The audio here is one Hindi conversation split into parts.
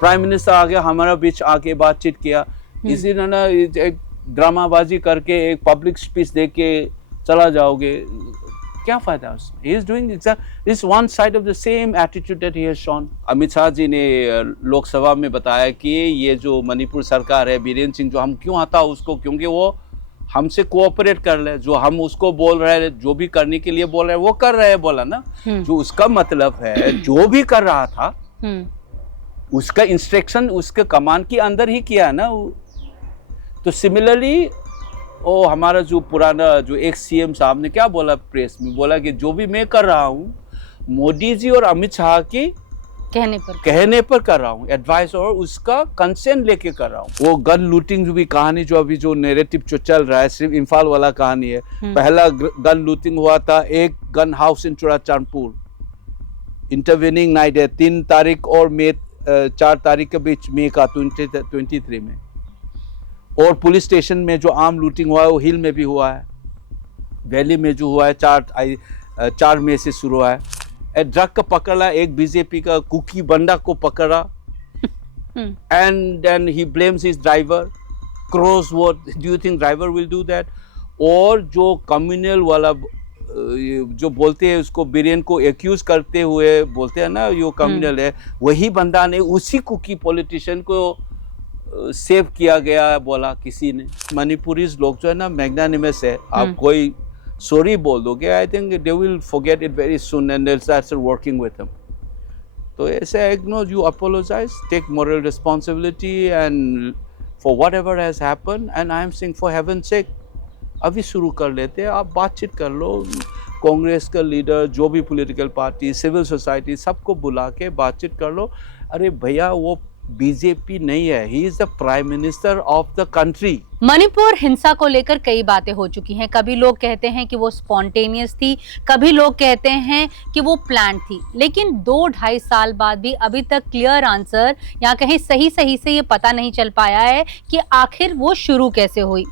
प्राइम मिनिस्टर आ गया हमारा बीच आके बातचीत किया, इसी ना एक ड्रामाबाजी करके एक पब्लिक स्पीच दे के चला जाओगे, क्या फायदा उसमें? He is doing this one side of the same attitude that he has shown. Amit Shah ji ने लोकसभा में बताया कि ये जो मणिपुर सरकार है, बीरेन सिंह जो हम क्यों हटाओ उसको, क्योंकि वो हमसे कोऑपरेट कर ले, जो हम उसको बोल रहे हैं, जो भी करने के लिए बोल रहे हैं वो कर रहे हैं, बोला ना। जो उसका मतलब है जो भी कर रहा था उसका इंस्ट्रक्शन उसके कमान के अंदर ही किया ना। तो सिमिलरली ओ हमारा जो पुराना जो एक सीएम साहब ने क्या बोला प्रेस में, बोला कि जो भी मैं कर रहा हूँ मोदी जी और अमित शाह के कहने पर कर रहा हूँ, एडवाइस और उसका कंसेंट लेके कर रहा हूँ। वो गन लूटिंग जो भी कहानी जो अभी जो नैरेटिव जो चल रहा है सिर्फ इम्फाल वाला कहानी है। पहला गन लूटिंग हुआ था एक gun house in Churachandpur, intervening night है 3 तारीख और मई 4 तारीख के बीच मई का 2023 में। और पुलिस स्टेशन में जो आर्म लूटिंग हुआ है वो हिल में भी हुआ है, वैली में जो हुआ है 4 मई से शुरू हुआ है। ड्रग का पकड़ा, एक बीजेपी का कुकी बंदा को पकड़ा and then he blames his driver. Cross word, do you think driver will do that? और जो कम्युनल वाला जो बोलते हैं उसको बिरेन को एक्यूज करते हुए बोलते हैं ना यो कम्युनल है, वही बंदा ने उसी कुकी पॉलिटिशियन को सेव किया गया बोला किसी ने। मणिपुरीज लोग जो है ना मैग्नानिमस है, आप कोई सॉरी बोल दोगे I think they will forget it very soon and they will start working with him. तो ऐसे ignore, you apologize, take moral responsibility and for whatever has happened, and I am saying for heaven sake अभी शुरू कर लेते हैं, आप बातचीत कर लो, कांग्रेस का लीडर, जो भी पॉलिटिकल पार्टी, सिविल सोसाइटी, सबको बुला के बातचीत कर लो। अरे भैया वो बीजेपी नहीं है, he is the prime minister of the country. Manipur हिंसा को लेकर कई बातें हो चुकी हैं। कभी लोग कहते हैं कि वो स्पॉन्टेनियस थी, कभी लोग कहते हैं कि वो प्लान थी, लेकिन 2-2.5 साल बाद भी अभी तक क्लियर आंसर या कहीं सही से ये पता नहीं चल पाया है कि आखिर वो शुरू कैसे हुई।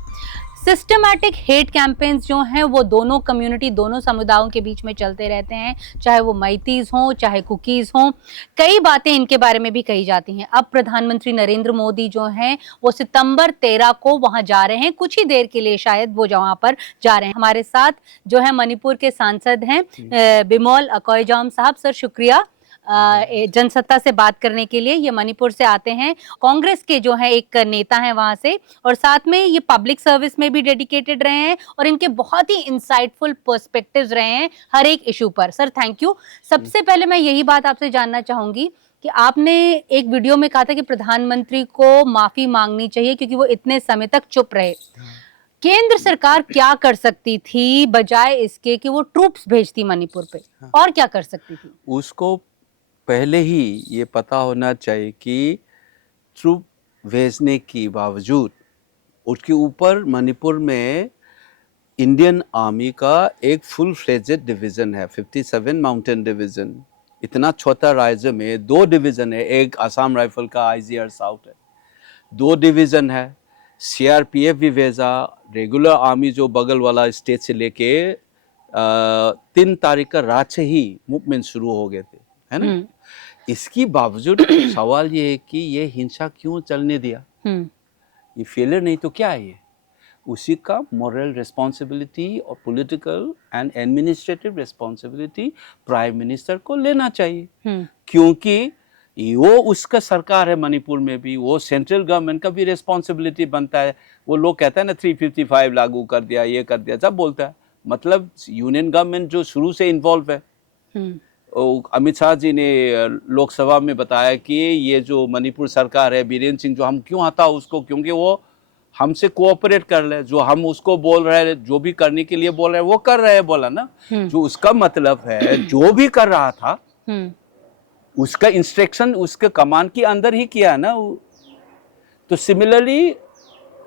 सिस्टमैटिक हेट कैंपेन्स जो हैं वो दोनों कम्युनिटी, दोनों समुदायों के बीच में चलते रहते हैं, चाहे वो मैतीज हों चाहे कुकीज़ हों। कई बातें इनके बारे में भी कही जाती हैं। अब प्रधानमंत्री नरेंद्र मोदी जो हैं वो सितंबर 13 को वहां जा रहे हैं, कुछ ही देर के लिए शायद वो वहां पर जा रहे हैं। हमारे साथ जो है मणिपुर के सांसद हैं बिमोल अकोइजाम साहब। सर शुक्रिया जनसत्ता से बात करने के लिए। ये मणिपुर से आते हैं, कांग्रेस के जो है एक नेता हैं वहां से, और साथ में ये पब्लिक सर्विस में भी डेडिकेटेड रहे हैं और इनके बहुत ही इंसाइटफुल पर्सपेक्टिव्स रहे हैं हर एक इशू पर। Sir thank you. सबसे पहले मैं यही बात आपसे जानना चाहूंगी कि आपने एक वीडियो में कहा था कि प्रधानमंत्री को माफी मांगनी चाहिए क्योंकि वो इतने समय तक चुप रहे। केंद्र सरकार क्या कर सकती थी बजाय इसके कि वो ट्रूप्स भेजती मणिपुर पे, और क्या कर सकती थी? उसको पहले ही ये पता होना चाहिए कि ट्रूप भेजने के बावजूद उसके ऊपर मणिपुर में इंडियन आर्मी का एक फुल फ्लेजेड डिवीज़न है, 57 माउंटेन डिवीज़न। इतना छोटा राज्य में 2 डिवीज़न है, एक असम राइफल का आईजीआर साउथ है, 2 डिवीज़न है। सीआरपीएफ भी भेजा, रेगुलर आर्मी जो बगल वाला स्टेट से लेके 3 तारीख का रात से ही मूवमेंट शुरू हो गए थे, है ना। इसकी बावजूद सवाल ये है कि ये हिंसा क्यों चलने दिया? ये फेलियर नहीं तो क्या है? ये उसी का मॉरल रिस्पॉन्सिबिलिटी और political and administrative responsibility prime minister को लेना चाहिए, क्योंकि वो उसका सरकार है मणिपुर में भी, वो सेंट्रल गवर्नमेंट का भी रिस्पॉन्सिबिलिटी बनता है। वो लोग कहते हैं ना 355 लागू कर दिया, ये कर दिया, सब बोलता है, मतलब यूनियन गवर्नमेंट जो शुरू से इन्वॉल्व है। अमित शाह जी ने लोकसभा में बताया कि ये जो मणिपुर सरकार है, बीरेन सिंह जो हम क्यों हटाओ उसको, क्योंकि वो हमसे कोऑपरेट कर ले, जो हम उसको बोल रहे हैं, जो भी करने के लिए बोल रहे हैं वो कर रहे हैं, बोला ना। जो उसका मतलब है जो भी कर रहा था उसका इंस्ट्रक्शन उसके कमान के अंदर ही किया ना। तो सिमिलरली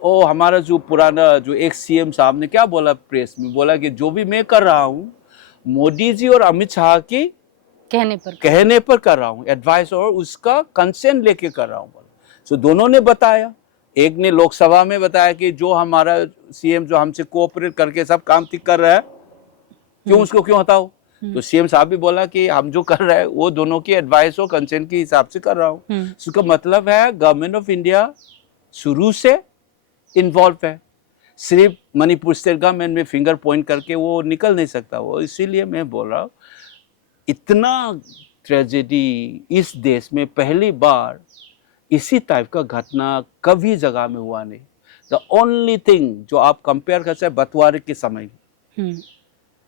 ओ हमारा जो पुराना जो एक सीएम साहब ने क्या बोला प्रेस में, बोला कि जो भी मैं कर रहा हूँ मोदी जी और अमित शाह के कहने पर कर रहा हूँ, एडवाइस और उसका कंसेंट लेके कर रहा हूँ। सो दोनों ने बताया, एक ने लोकसभा में बताया कि जो हमारा सीएम जो हमसे कोऑपरेट करके सब काम ठीक कर रहा है, क्यों उसको क्यों हटाओ। तो सीएम साहब भी बोला कि हम जो कर रहे हैं वो दोनों की एडवाइस और कंसेंट के हिसाब से कर रहा हूँ। इसका मतलब है गवर्नमेंट ऑफ इंडिया शुरू से इन्वॉल्व है, सिर्फ मणिपुर स्टेट गवर्नमेंट में फिंगर पॉइंट करके वो निकल नहीं सकता वो। इसीलिए मैं बोल रहा हूँ इतना ट्रेजेडी इस देश में पहली बार इसी टाइप का घटना कभी जगह में हुआ नहीं। द ओनली थिंग जो आप कंपेयर कर सकते हैं बंटवारे के समय,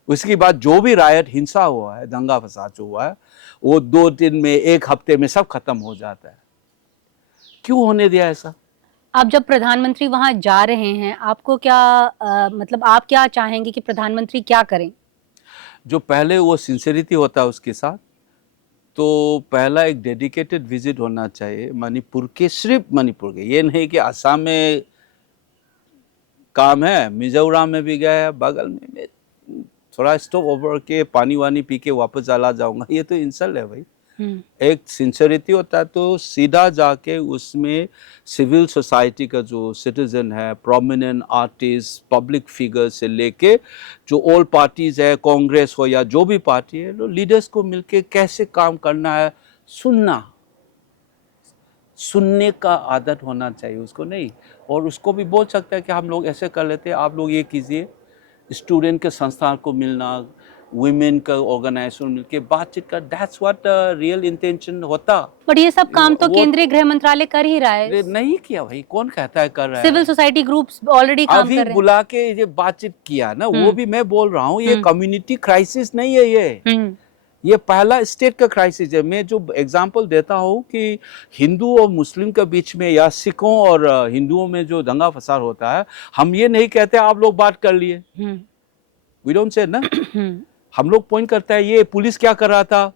उसके बाद जो भी रायट हिंसा हुआ है, दंगा फसाद जो हुआ है, वो 2 दिन में 1 हफ्ते में सब खत्म हो जाता है। क्यों होने दिया ऐसा? आप जब प्रधानमंत्री वहां जा रहे हैं, आपको क्या मतलब आप क्या चाहेंगे कि प्रधानमंत्री क्या करें? जो पहले वो सिंसेरिटी होता है उसके साथ, तो पहला एक डेडिकेटेड विजिट होना चाहिए मणिपुर के, सिर्फ मणिपुर के, ये नहीं कि असम में काम है, मिजोरम में भी गया है, बगल में थोड़ा स्टॉप ओवर के पानी वानी पी के वापस चला जाऊंगा, ये तो इंसल्ट है भाई। एक सिंसेरिटी होता है तो सीधा जाके उसमें सिविल सोसाइटी का जो सिटीजन है, प्रोमिनेंट आर्टिस्ट, पब्लिक फिगर से लेके जो ऑल पार्टीज है, कांग्रेस हो या जो भी पार्टी है, तो लीडर्स को मिलके कैसे काम करना है, सुनने का आदत होना चाहिए उसको, नहीं। और उसको भी बोल सकता है कि हम लोग ऐसे कर लेते हैं, आप लोग ये कीजिए। स्टूडेंट के संस्थान को मिलना, वुमेन का ऑर्गेनाइजेशन मिलके बातचीत कर, दैट्स व्हाट रियल इंटेंशन होता। बट ये सब काम तो केंद्रीय गृह मंत्रालय कर ही रहा है। नहीं किया भाई, कौन कहता है कर रहा है? सिविल सोसाइटी ग्रुप्स ऑलरेडी काम अभी कर रहे हैं। बुला के ये बातचीत किया ना, वो भी मैं बोल रहा हूँ, ये कम्युनिटी क्राइसिस नहीं है, ये पहला स्टेट का क्राइसिस है। मैं जो एग्जांपल देता हूँ कि हिंदू और मुस्लिम के बीच में या सिखों और हिंदुओं में जो दंगा फसाद होता है, हम ये नहीं कहते आप लोग बात कर लिए, वी डोंट से ना, हम लोग पॉइंट करता है ये पुलिस क्या कर रहा था,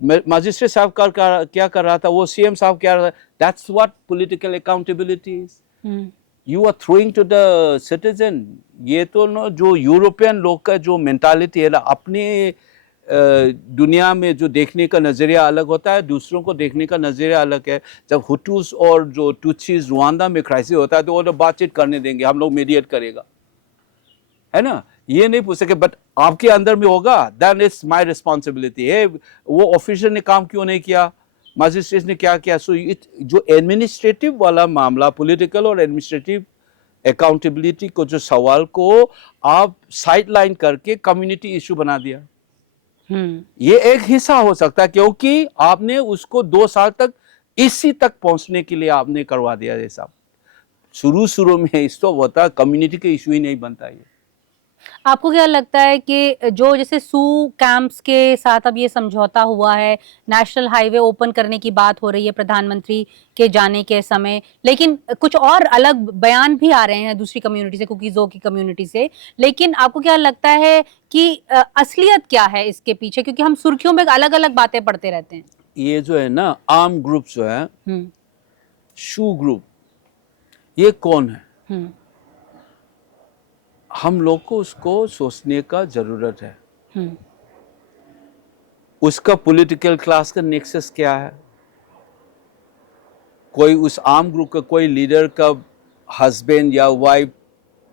मजिस्ट्रेट साहब क्या कर रहा था, वो सीएम साहब क्या कर रहा था। That's what political accountability is. You are throwing to the citizen. ये तो ना जो यूरोपियन लोग का जो मेंटालिटी है ना, अपने दुनिया में जो देखने का नजरिया अलग होता है, दूसरों को देखने का नजरिया अलग है। जब हुटूस और जो टुत्सीज रुवांडा में क्राइसिस होता है तो वो तो बातचीत करने देंगे, हम लोग मीडिएट करेगा, है ना, ये नहीं पूछ सके, बट आपके अंदर में होगा, देन इट्स माय रिस्पॉन्सिबिलिटी है। वो ऑफिसर ने काम क्यों नहीं किया, मजिस्ट्रेट ने क्या किया। सो जो एडमिनिस्ट्रेटिव वाला मामला, पॉलिटिकल और एडमिनिस्ट्रेटिव अकाउंटेबिलिटी को जो सवाल को आप साइड लाइन करके कम्युनिटी इशू बना दिया। ये एक हिस्सा हो सकता है क्योंकि आपने उसको 2 साल तक इसी तक पहुंचने के लिए आपने करवा दिया। ये सब शुरू में इसको होता, कम्युनिटी के इशू ही नहीं बनता ये। आपको क्या लगता है कि जो जैसे सू कैंप्स के साथ अब ये समझौता हुआ है, नेशनल हाईवे ओपन करने की बात हो रही है प्रधानमंत्री के जाने के समय, लेकिन कुछ और अलग बयान भी आ रहे हैं दूसरी कम्युनिटी से, कुकीज़ों की कम्युनिटी से, लेकिन आपको क्या लगता है कि असलियत क्या है इसके पीछे? क्योंकि हम सुर्खियों में अलग अलग बातें पढ़ते रहते हैं। ये जो है ना आर्म ग्रुप जो है, शू ग्रुप, ये कौन है? हम लोग को उसको सोचने का जरूरत है। उसका पॉलिटिकल क्लास का नेक्सस क्या है? कोई उस आर्म ग्रुप का कोई लीडर का हस्बैंड या वाइफ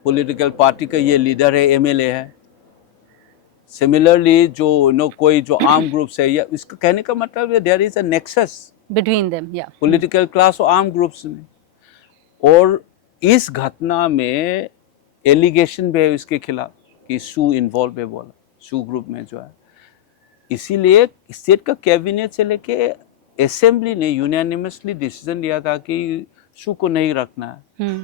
पॉलिटिकल पार्टी का ये लीडर है, एमएलए है। सिमिलरली जो कोई जो आर्म ग्रुप्स है, या इसका कहने का मतलब है there is a nexus between them, या पॉलिटिकल क्लास और आर्म ग्रुप्स में। और इस घटना में एलिगेशन भी है उसके खिलाफ कि शू इन्वॉल्व है, बोला शू ग्रुप में जो है। इसीलिए स्टेट का कैबिनेट से लेके असेंबली ने यूनानिमसली डिसीजन लिया था कि शू को नहीं रखना है,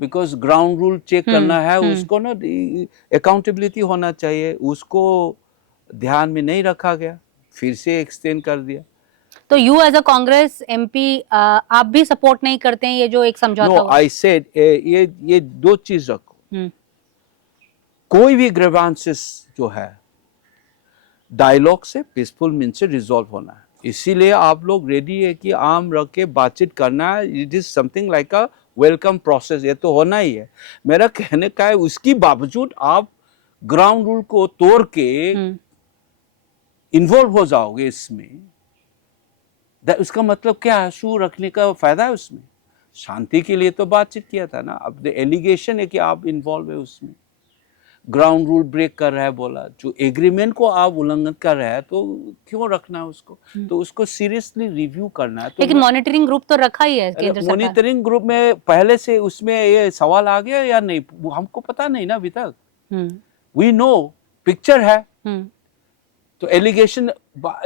बिकॉज ग्राउंड रूल चेक करना है, उसको ना अकाउंटेबिलिटी होना चाहिए, उसको ध्यान में नहीं रखा गया, फिर से एक्सटेंड कर दिया। तो you as a Congress MP आप भी सपोर्ट नहीं करते हैं ये जो एक समझौता? नो, आई सेड ये 2 चीज रखो। कोई भी ग्रीवेंसेस जो है डायलॉग से, पीसफुल मीन से रिजॉल्व होना है। इसीलिए आप लोग रेडी है कि आम रख के बातचीत करना है। It is something like a welcome process, ये तो होना ही है। मेरा कहने का है उसकी बावजूद आप ग्राउंड रूल को तोड़ के इन्वॉल्व हो जाओगे इसमें, उसका मतलब क्या है? शू रखने का फायदा है उसमें? शांति के लिए तो बातचीत किया था ना। अब एलिगेशन है कि आप इन्वॉल्व है उसमें। ग्राउंड रूल ब्रेक कर रहा है बोला, जो एग्रीमेंट को आप उल्लंघन कर रहे हैं तो क्यों रखना है उसको? तो उसको सीरियसली रिव्यू करना है। तो लेकिन मॉनिटरिंग ग्रुप तो रखा ही है केंद्र सरकार। मॉनिटरिंग ग्रुप में पहले से उसमें ये सवाल आ गया या नहीं, वो हमको पता नहीं ना अभी तक। वी नो पिक्चर है, तो एलिगेशन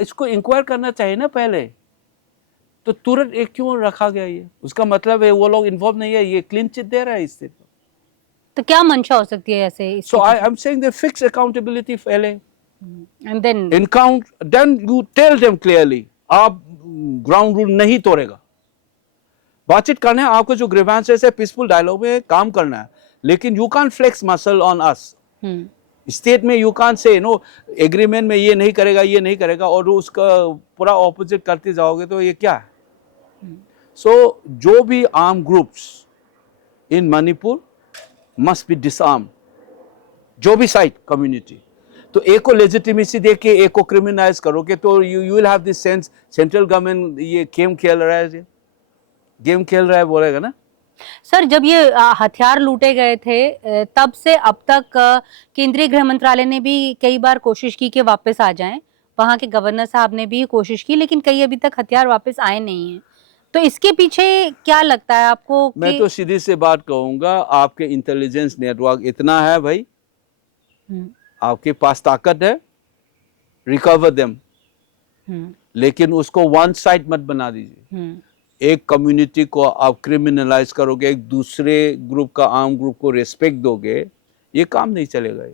इसको इंक्वायर करना चाहिए ना पहले, तो तुरंत एक क्यों रखा गया? ये उसका मतलब है वो लोग इन्वॉल्व नहीं है, ये क्लीन चिट दे रहा है इससे। तो क्या मंशा हो सकती है ऐसे? So I am saying they fix accountability पहले, and then then you tell them clearly आप ग्राउंड रूल नहीं तोड़ेगा। बातचीत करना है, आपको जो ग्रीवेंसेस है पीसफुल डायलॉग में काम करना है, लेकिन you can't flex muscle on us. State में you can't say no agreement में ये नहीं करेगा, ये नहीं करेगा, और उसका पूरा ऑपोजिट करते जाओगे तो ये क्या है? सो जो भी arm groups in Manipur must be disarm, जो भी साइड कम्युनिटी। तो एक को लेजिटिमेसी दे के एक को क्रिमिनलाइज करोगे तो you will have this sense central government ये गेम खेल रहा है, गेम खेल रहा है बोलेगा ना। सर, जब ये हथियार लूटे गए थे तब से अब तक केंद्रीय गृह मंत्रालय ने भी कई बार कोशिश की कि वापस आ जाएं, वहां के गवर्नर साहब ने भी कोशिश की, लेकिन कई अभी तक हथियार वापस आए नहीं हैं। तो इसके पीछे क्या लगता है आपको? मैं तो सीधी से बात कहूंगा, आपके इंटेलिजेंस नेटवर्क इतना है भाई, आपके पास ताकत है, रिकवर देम, लेकिन उसको वन साइड मत बना दीजिए। एक कम्युनिटी को आप क्रिमिनलाइज करोगे, एक दूसरे ग्रुप का आर्म ग्रुप को रेस्पेक्ट दोगे, ये काम नहीं चलेगा।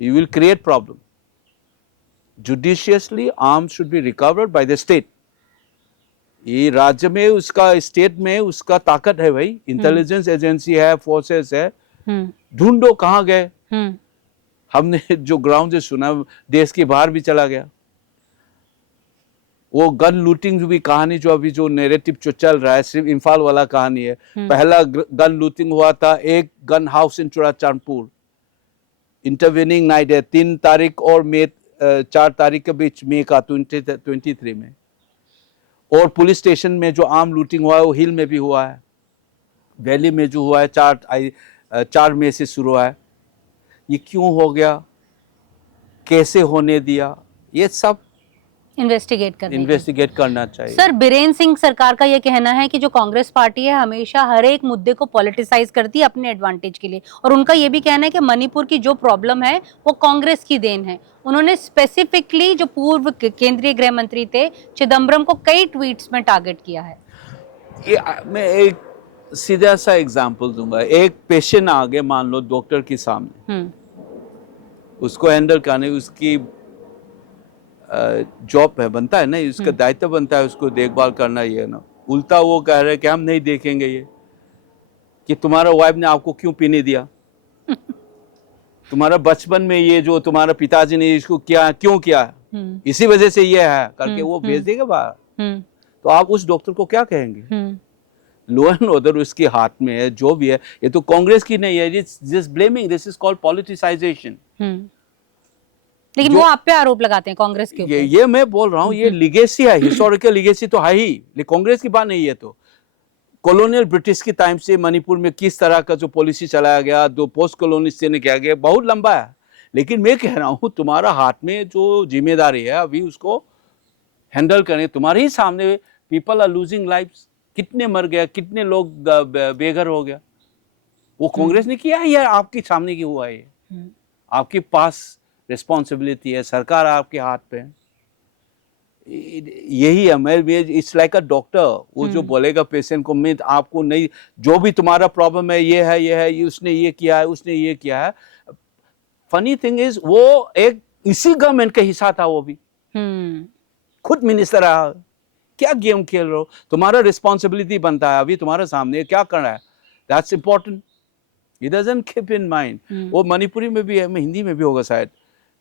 You will create problem. Judiciously arm should be recovered by the state. ये राज्य में उसका, स्टेट में उसका ताकत है भाई, इंटेलिजेंस एजेंसी है, फोर्सेस है, ढूंढो कहाँ गए। हमने जो ग्राउंड से सुना, देश के बाहर भी चला गया। वो गन लूटिंग भी कहानी जो अभी जो नैरेटिव जो चल रहा है सिर्फ इम्फाल वाला कहानी है। पहला गन लूटिंग हुआ था एक gun house in Churachandpur, intervening night है 3 तारीख और मई 4 तारीख के बीच, मई का 2023 में। और पुलिस स्टेशन में जो आर्म लूटिंग हुआ है वो हिल में भी हुआ है, वैली में जो हुआ है 4 मई से शुरू हुआ है। ये क्यों हो गया, कैसे होने दिया, ये सब इन्वेस्टिगेट करना चाहिए। सर, बीरेन सिंह सरकार का यह कहना है कि जो कांग्रेस पार्टी है हमेशा हर एक मुद्दे को पॉलिटिसाइज करती है अपने एडवांटेज के लिए, और उनका यह भी कहना है कि मणिपुर की जो प्रॉब्लम है वो कांग्रेस की देन है। उन्होंने स्पेसिफिकली जो पूर्व केंद्रीय गृह मंत्री थे चिदम्बरम को कई ट्वीट्स में टारगेट किया है। ये मैं एक सीधा सा एग्जांपल दूंगा। एक पेशेंट आ गए, मान लो डॉक्टर के सामने, उसको हैंडल करने, उसकी जॉब है, बनता है ना, उसका दायित्व बनता है उसको देखभाल करना, ये ना। उल्टा वो कह रहे हैं कि हम नहीं देखेंगे ये, कि तुम्हारा वाइफ ने आपको क्यों पीने दिया, तुम्हारा बचपन में ये जो तुम्हारा पिताजी ने इसको क्या क्यों किया, इसी वजह से ये है करके वो भेज देगा बाहर। तो आप उस डॉक्टर को क्या कहेंगे? लो एंड ऑर्डर उसके हाथ में है, जो भी है। ये तो कांग्रेस की नहीं है, just blaming, this is called politicisation. लेकिन वो आप पे आरोप लगाते हैं कांग्रेस के ऊपर। ये मैं बोल रहा हूँ, ये लिगेसी है, हिस्टोरिकल लिगेसी तो है ही, लेकिन कांग्रेस की बात नहीं है। तो कॉलोनियल ब्रिटिश के टाइम से मणिपुर में किस तरह का जो पॉलिसी चलाया गया, जो पोस्ट कॉलोनिस्ट ने किया गया, बहुत लंबा है। लेकिन मैं कह रहा हूँ तुम्हारा हाथ में जो जिम्मेदारी है अभी उसको हैंडल करें। तुम्हारे ही सामने पीपल आर लूजिंग लाइव्स, कितने मर गया, कितने लोग बेघर हो गया। वो कांग्रेस ने किया है या आपके सामने की हुआ है? आपके पास रिस्पॉन्सिबिलिटी है, सरकार आपके हाथ पे है। यही है, मैं इट्स लाइक अ डॉक्टर, वो जो बोलेगा पेशेंट को, मैं आपको नहीं, जो भी तुम्हारा प्रॉब्लम है ये है, ये उसने ये किया है, उसने ये किया है। फनी थिंग इज वो एक इसी गवर्नमेंट का हिस्सा था, वो भी खुद मिनिस्टर रहा। क्या गेम खेल रहे हो? तुम्हारा रिस्पॉन्सिबिलिटी बनता है, अभी तुम्हारे सामने क्या करना है, that's important. He doesn't keep in mind। वो मणिपुरी में भी है, हिंदी में भी होगा शायद,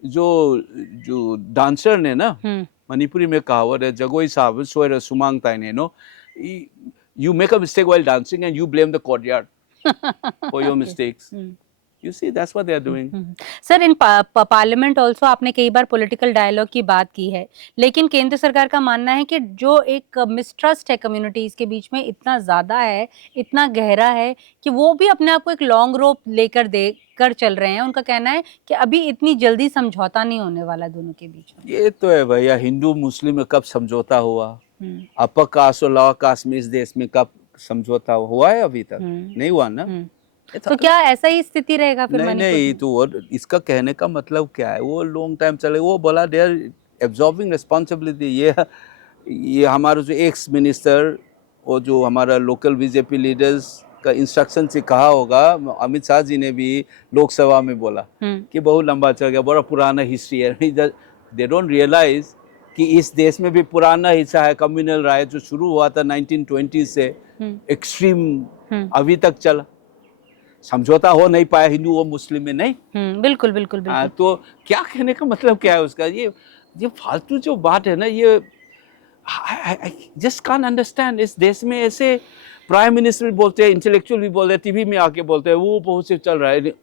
जो डांसर ने ना, मणिपुरी में कहावत है, जगोई साहब सोयर Sumang ताइने, no, you make a mistake while dancing and you blame the courtyard for your mistakes। You see, that's what they are doing. Sir in parliament also आपने कई बार पॉलिटिकल डायलॉग की बात की है, लेकिन केंद्र सरकार का मानना है कि जो एक मिसट्रस्ट है कम्युनिटीज के बीच में इतना ज्यादा है, इतना गहरा है कि वो भी अपने आप को एक लॉन्ग रोप लेकर देकर चल रहे हैं। उनका कहना है कि अभी इतनी जल्दी समझौता नहीं होने वाला दोनों के बीच में। ये तो है भैया, हिंदू मुस्लिम में कब समझौता हुआ? अपर कास्ट और लोअर कास्ट में इस देश में कब समझौता हुआ है? अभी तक नहीं हुआ ना। तो क्या ऐसा ही स्थिति रहेगा फिर? नहीं तो और इसका कहने का मतलब क्या है? वो लॉन्ग टाइम चले, वो बोला दे आर एब्जॉर्बिंग रिस्पॉन्सिबिलिटी। ये हमारा जो एक्स मिनिस्टर और जो हमारा लोकल बीजेपी लीडर्स का इंस्ट्रक्शन से कहा होगा, अमित शाह जी ने भी लोकसभा में बोला कि बहुत लंबा चल गया, बड़ा पुराना हिस्ट्री है। दे डोंट रियलाइज कि इस देश में भी पुराना हिस्सा है कम्युनल राइट जो शुरू हुआ था 1920 से, एक्सट्रीम अभी तक चला। समझौता हो नहीं पाया हिंदू और मुस्लिम में, नहीं। बिल्कुल बिल्कुल बिल्कुल। तो क्या कहने का मतलब क्या है उसका? ये फालतू जो बात है ना, ये जस्ट कांट अंडरस्टैंड। इस देश में ऐसे प्राइम मिनिस्टर भी बोलते हैं, इंटेलेक्चुअल भी बोलते हैं, टीवी में आके बोलते हैं, वो बहुत से चल रहा है।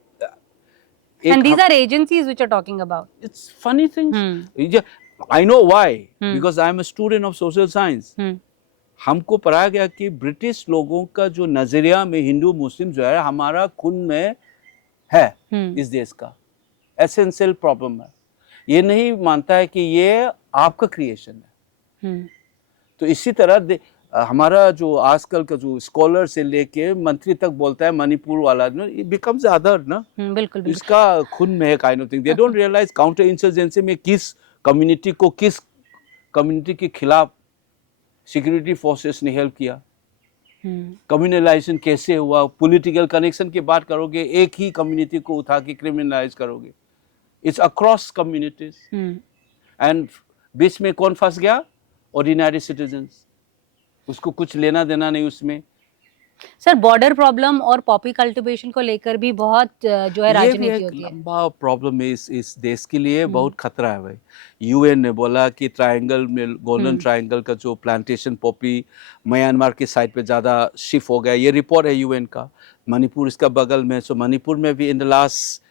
And these are agencies which are talking about. It's funny things. I know why. Because I am a student of social science. हमको पढ़ाया गया कि ब्रिटिश लोगों का जो नजरिया में हिंदू मुस्लिम जो है हमारा खून में है, इस देश का एसेंशियल प्रॉब्लम है। ये नहीं मानता है कि ये आपका क्रिएशन है। तो इसी तरह हमारा जो आजकल का जो स्कॉलर से लेके मंत्री तक बोलता है मणिपुर वाला, ये बिकम्स अदर ना। बिल्कुल इसका खून में है kind of thing. They don't realize counter insurgency में किस कम्युनिटी के खिलाफ सिक्योरिटी फोर्सेस ने हेल्प किया, कम्युनलाइजेशन कैसे हुआ। पॉलिटिकल कनेक्शन की बात करोगे, एक ही कम्युनिटी को उठा के क्रिमिनलाइज करोगे। It's across communities. एंड बीच में कौन फंस गया? Ordinary citizens. उसको कुछ लेना देना नहीं उसमें। सर बॉर्डर प्रॉब्लम और पॉपी कल्टीवेशन को लेकर भी बहुत जो है राजनीति होती है। लंबा प्रॉब्लम है इस देश के लिए, बहुत खतरा है भाई। यूएन ने बोला कि ट्रायंगल में, गोल्डन ट्रायंगल का जो प्लांटेशन पॉपी म्यांमार के साइड पे ज़्यादा शिफ्ट हो गया। ये रिपोर्ट है यूएन का। मणिपुर इसका बगल में। सो मणिपुर में भी इन द लास्ट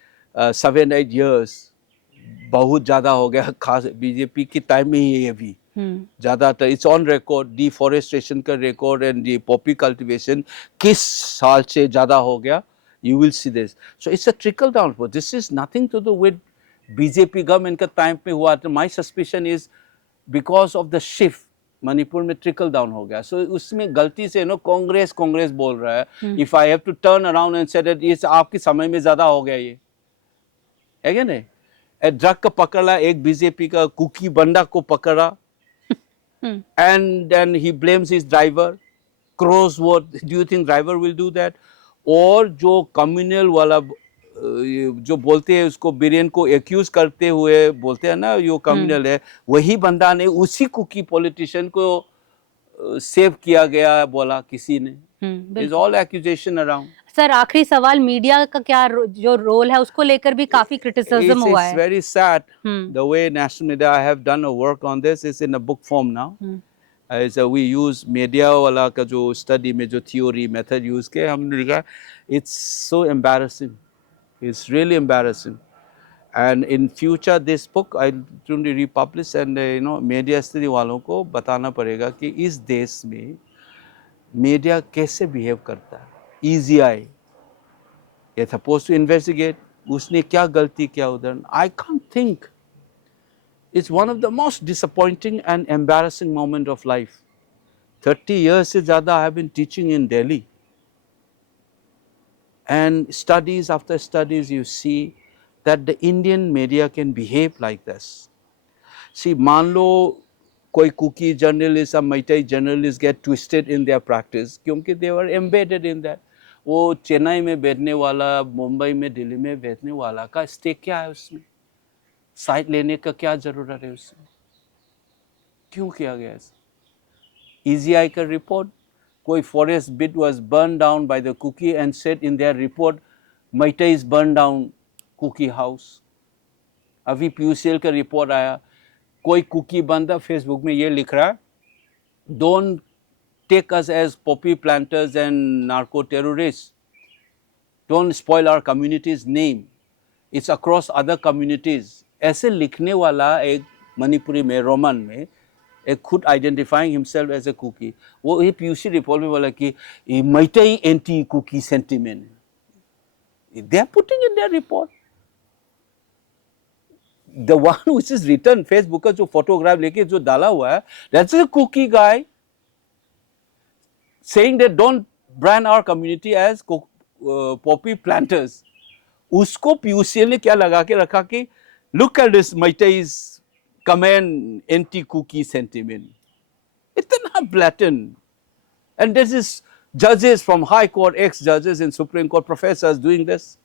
7-8 years बहुत ज़्यादा हो गया। खास बीजेपी की टाइम में ही ये भी ज़्यादातर इट्स ऑन रिकॉर्ड। डिफॉरेस्टेशन का record and the poppy cultivation किस साल से ज़्यादा हो गया, you will see this. So it's a trickle down. This is nothing to do with BJP government का टाइम पे हुआ। तो my suspicion is because of the shift Manipur में ट्रिकल डाउन हो गया। सो उसमें गलती से कांग्रेस बोल रहा है। If I have to turn around and say that ये आपके समय में ज़्यादा हो गया, ये है क्या नहीं? ड्रग का पकड़ा, एक बीजेपी का कुकी बंडा को पकड़ा, and then he blames his driver. Crows, what do you think driver will do that? और जो कम्युनल वाला जो बोलते हैं उसको बिरेन को एक्यूज करते हुए बोलते हैं ना यो कम्युनल है, वही बंदा ने उसी कुकी पॉलिटिशियन को सेव किया गया बोला किसी ने। Is all accusation around. Sir आखिरी सवाल, मीडिया का क्या जो रोल है उसको लेकर भी काफी क्रिटिसिज्म हुआ है। It's very sad the way national media have done a work on this is in a book form now. So we use media वाला का जो study में जो theory method use के हमने लिखा, it's so embarrassing. It's really embarrassing. And in future this book I will republish and media study वालों को बताना पड़ेगा कि इस देश में मीडिया कैसे बिहेव करता है। EZI ये सपोज टू इन्वेस्टिगेट, उसने क्या गलती किया उधर। I can't think. It's one of the most disappointing and embarrassing moment of life. 30 years से ज़्यादा I have been teaching in Delhi and studies after studies you see that the Indian media can behave like this. See मान लो कोई कुकी जर्नलिस्ट या Meitei journalist get twisted in their practice क्योंकि they were embedded in that. वो चेन्नई में बैठने वाला, मुंबई में, दिल्ली में बैठने वाला का स्टेक क्या है उसमें? साइड लेने का क्या जरूरत है उसमें? क्यों किया गया ऐसा? EZI का रिपोर्ट, कोई forest bit was burn down by the Kuki and said in their report Meiteis burn down Kuki house. अभी PUCL का रिपोर्ट आया, कोई कुकी बंदा फेसबुक में ये लिख रहा है, don't take us as poppy planters and narco terrorists. don't spoil our community's name. It's across other communities. ऐसे लिखने वाला एक मणिपुरी में रोमन में एक खुद identifying himself as a Kuki, वो ये पीयूसी रिपोर्ट में बोला कि Meitei anti Kuki sentiment, they are putting in their report. The one which is written Facebook का जो फोटोग्राफ लेके जो डाला हुआ है, that's a cookie guy saying that don't brand our community as poppy planters. उसको पीयूसीएल ने क्या लगा के रखा कि look at this Meitei's comment anti cookie sentiment. इतना blatant. And this is judges from High Court, ex-judges in Supreme Court, professors doing this.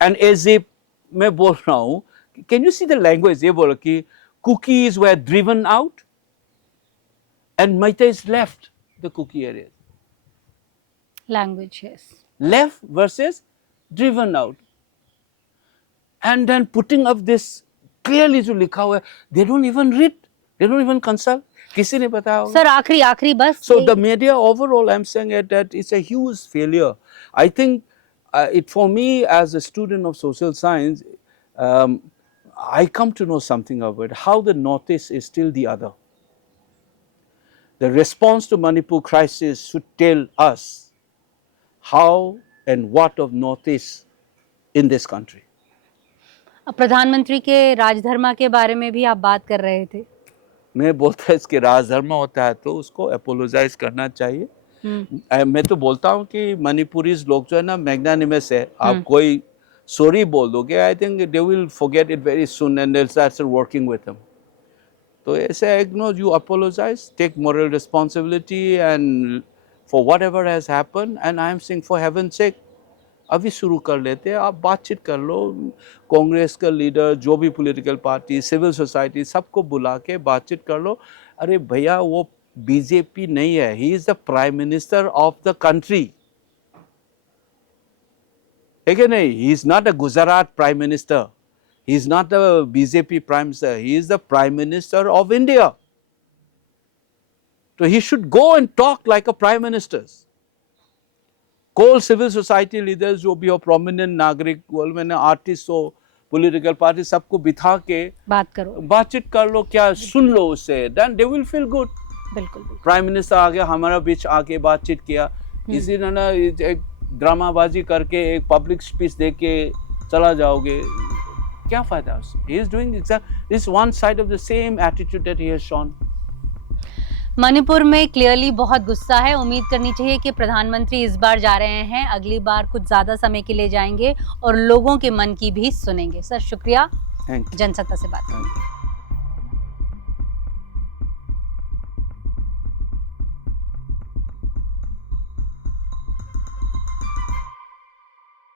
And as if मैं बोल रहा हूँ, can you see the language? ये बोला कि cookies were driven out and Meiteis left the cookie area. Language, yes. Left versus driven out. And then putting up this clearly जो लिखा हुआ है, they don't even read, they don't even consult. किसी ने बताया होगा? सर आखिरी बस. So the media overall, I'm saying that it's a huge failure. I think it for me as a student of social science, I come to know something about it, how the Northeast is still the other. The response to Manipur crisis should tell us how and what of Northeast in this country. प्रधानमंत्री के राजधर्म के बारे में भी आप बात कर रहे थे. मैं बोलता है इसके राजधर्म होता है तो उसको अपोलोजाइज करना चाहिए. मैं तो बोलता हूँ कि मणिपुरीज लोग जो है ना मैग्नानिमस है. आप कोई सॉरी बोल दोगे, I think they will forget it very soon and they start working with him. तो ऐसे ignore, you apologize, take moral responsibility and for whatever has happened. And I am saying for heaven sake अभी शुरू कर लेते हैं. आप बातचीत कर लो, कांग्रेस का लीडर, जो भी पॉलिटिकल पार्टी, सिविल सोसाइटी, सबको बुला के बातचीत कर लो. अरे भैया वो बीजेपी नहीं है, he is the prime minister of the country, है कि नहीं? He is not a Gujarat prime minister, he is not a BJP prime minister, he is the prime minister of India. तो he should go and talk like a prime minister. Call civil society leaders जो भी हो, प्रोमिनेंट नागरिक, मैंने आर्टिस्ट हो, पॉलिटिकल पार्टी, सबको बिठा के बात करो, बातचीत कर लो, क्या सुन लो उससे, then they will feel good. बिल्कुल. प्राइम मिनिस्टर आ गया हमारा बीच, आके बातचीत किया, इसी ना एक ड्रामाबाजी करके एक पब्लिक स्पीच दे के चला जाओगे, क्या फायदा उससे? He is doing this one side of the same attitude that he has shown. Manipur में क्लियरली बहुत गुस्सा है. उम्मीद करनी चाहिए कि प्रधानमंत्री इस बार जा रहे हैं, अगली बार कुछ ज्यादा समय के लिए जाएंगे और लोगों के मन की भी सुनेंगे. सर शुक्रिया, जनसत्ता से बात करेंगे.